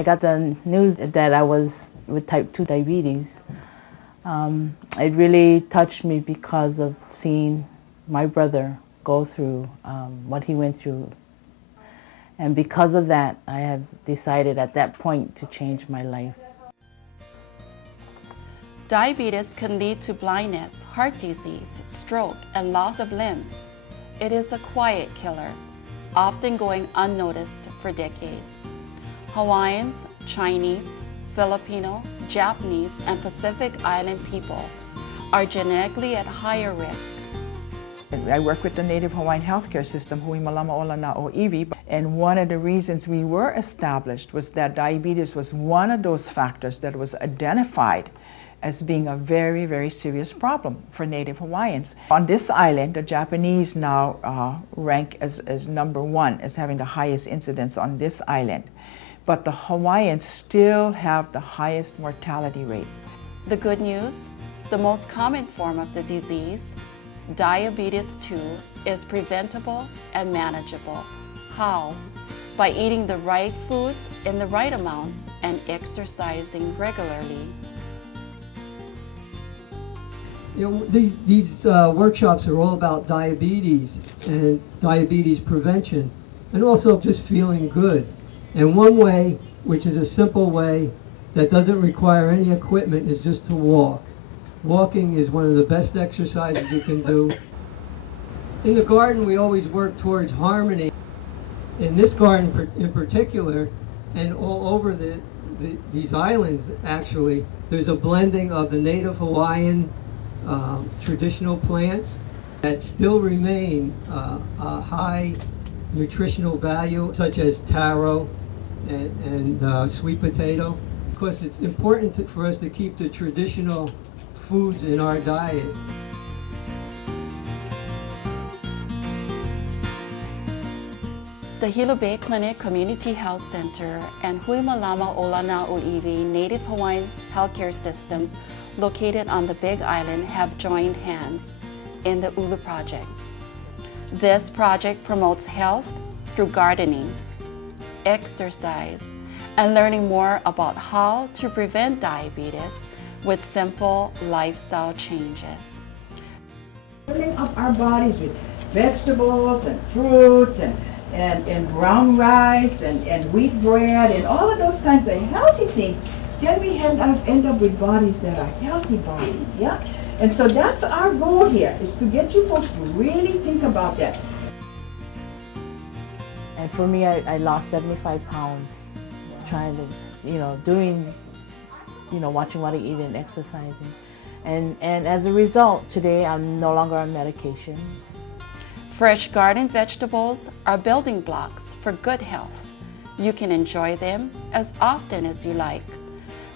I got the news that I was with type 2 diabetes, it really touched me because of seeing my brother go through what he went through. And because of that, I have decided at that point to change my life. Diabetes can lead to blindness, heart disease, stroke, and loss of limbs. It is a quiet killer, often going unnoticed for decades. Hawaiians, Chinese, Filipino, Japanese, and Pacific Island people are genetically at higher risk. I work with the Native Hawaiian healthcare system, Hui Malama Olana o Iwi, and one of the reasons we were established was that diabetes was one of those factors that was identified as being a very, very serious problem for Native Hawaiians. On this island, the Japanese now rank as #1, as having the highest incidence on this island. But the Hawaiians still have the highest mortality rate. The good news, the most common form of the disease, diabetes 2, is preventable and manageable. How? By eating the right foods in the right amounts and exercising regularly. You know, these workshops are all about diabetes and diabetes prevention, and also just feeling good. And one way, which is a simple way that doesn't require any equipment, is just to walk. Walking is one of the best exercises you can do. In the garden, we always work towards harmony. In this garden in particular, and all over these islands, actually, there's a blending of the Native Hawaiian traditional plants that still remain a high nutritional value, such as taro and sweet potato. Of course, it's important for us to keep the traditional foods in our diet. The Hilo Bay Clinic Community Health Center and Hui Malama Olana o Iwi Native Hawaiian Healthcare Systems located on the Big Island have joined hands in the Ulu Project. This project promotes health through gardening, exercise, and learning more about how to prevent diabetes with simple lifestyle changes. Filling up our bodies with vegetables and fruits and brown rice and wheat bread and all of those kinds of healthy things, then we end up with bodies that are healthy bodies, yeah? And so that's our goal here, is to get you folks to really think about that. And for me, I lost 75 pounds trying to, watching what I eat and exercising. And as a result, today I'm no longer on medication. Fresh garden vegetables are building blocks for good health. You can enjoy them as often as you like.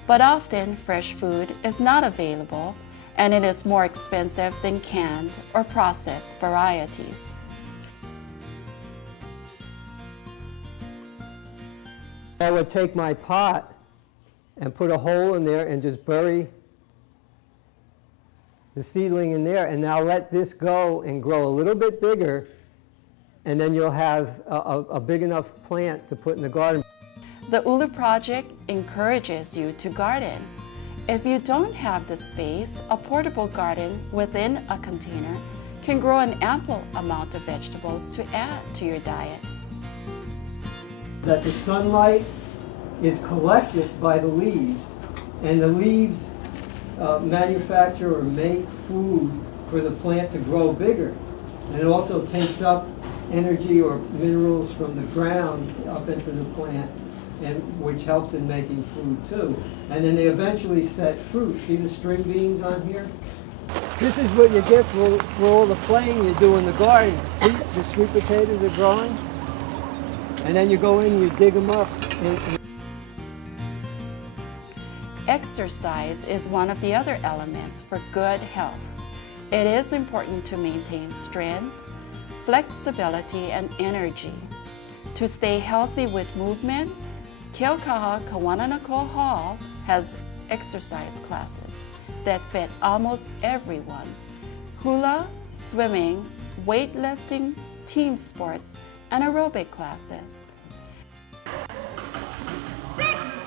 But often fresh food is not available, and it is more expensive than canned or processed varieties. I would take my pot and put a hole in there and just bury the seedling in there, and now let this go and grow a little bit bigger, and then you'll have a big enough plant to put in the garden. The Ulu Project encourages you to garden. If you don't have the space, a portable garden within a container can grow an ample amount of vegetables to add to your diet. That the sunlight is collected by the leaves, and the leaves manufacture or make food for the plant to grow bigger. And it also takes up energy or minerals from the ground up into the plant, and which helps in making food too. And then they eventually set fruit. See the string beans on here? This is what you get for all the playing you do in the garden. See, the sweet potatoes are growing, and then you go in and you dig them up. Exercise is one of the other elements for good health. It is important to maintain strength, flexibility, and energy. To stay healthy with movement, Keaukaha Kawananako Hall has exercise classes that fit almost everyone. Hula, swimming, weightlifting, team sports, and aerobic classes. 6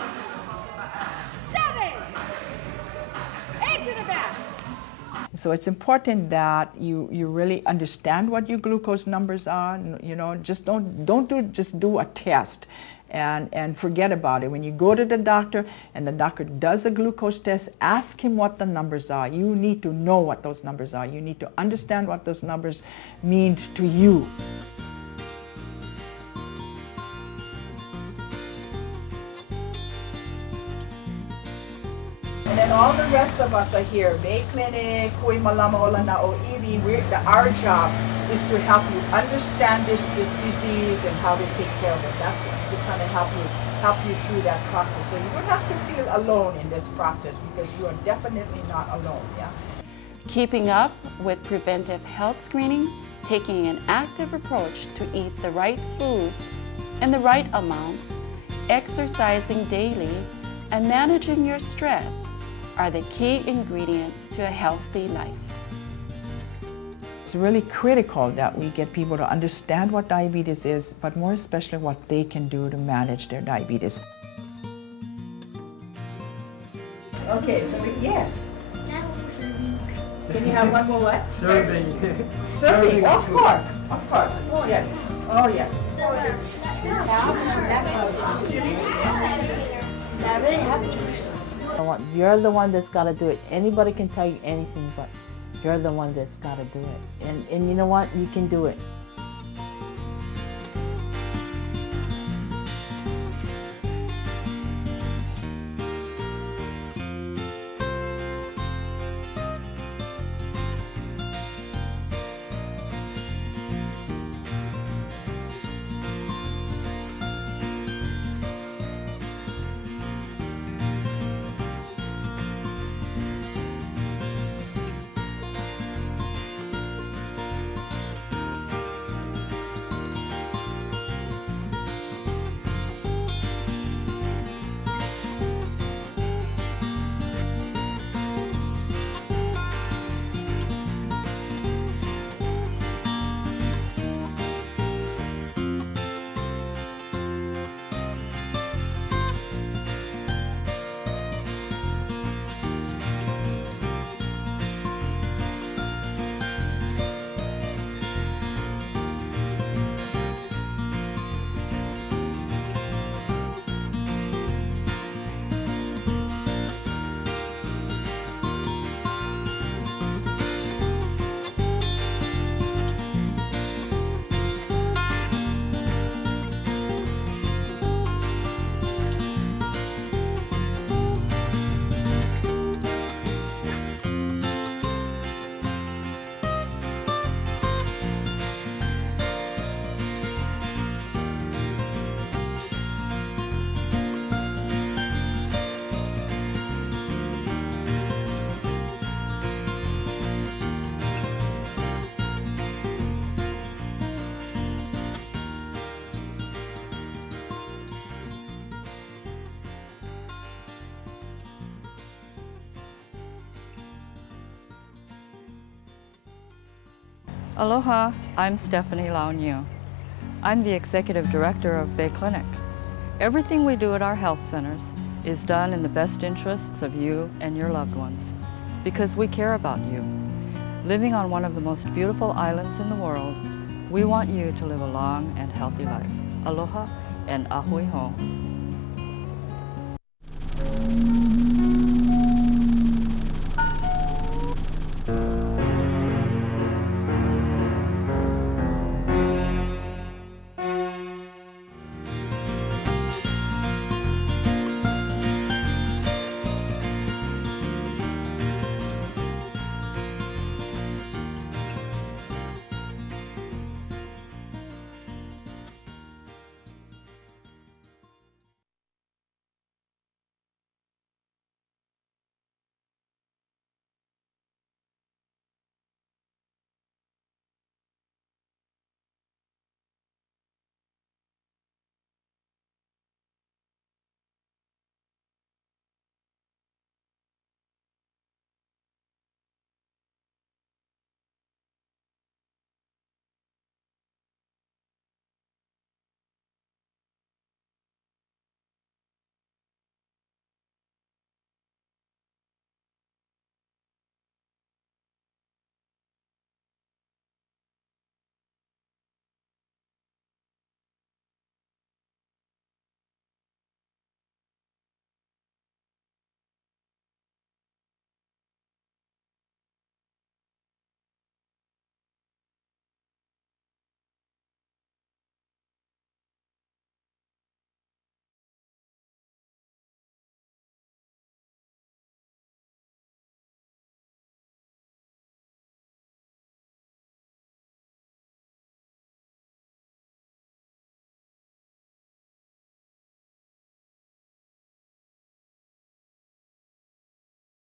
So it's important that you really understand what your glucose numbers are. You know, just don't do a test and forget about it. When you go to the doctor and the doctor does a glucose test, ask him what the numbers are. You need to know what those numbers are. You need to understand what those numbers mean to you. And then all the rest of us are here. Bay Clinic, Hui Malama Olanao Iwi, our job is to help you understand this disease and how to take care of it. That's to kind of help you through that process. So you don't have to feel alone in this process because you are definitely not alone. Yeah. Keeping up with preventive health screenings, taking an active approach to eat the right foods in the right amounts, exercising daily, and managing your stress are the key ingredients to a healthy life. It's really critical that we get people to understand what diabetes is, but more especially what they can do to manage their diabetes. Okay, so yes. Can you have one more what? Serving. Serving, of course, of course. Yes, oh yes. You're the one that's got to do it. Anybody can tell you anything, but you're the one that's got to do it. And you know what? You can do it. Aloha, I'm Stephanie Launiu. I'm the Executive Director of Bay Clinic. Everything we do at our health centers is done in the best interests of you and your loved ones, because we care about you. Living on one of the most beautiful islands in the world, we want you to live a long and healthy life. Aloha and ahui ho.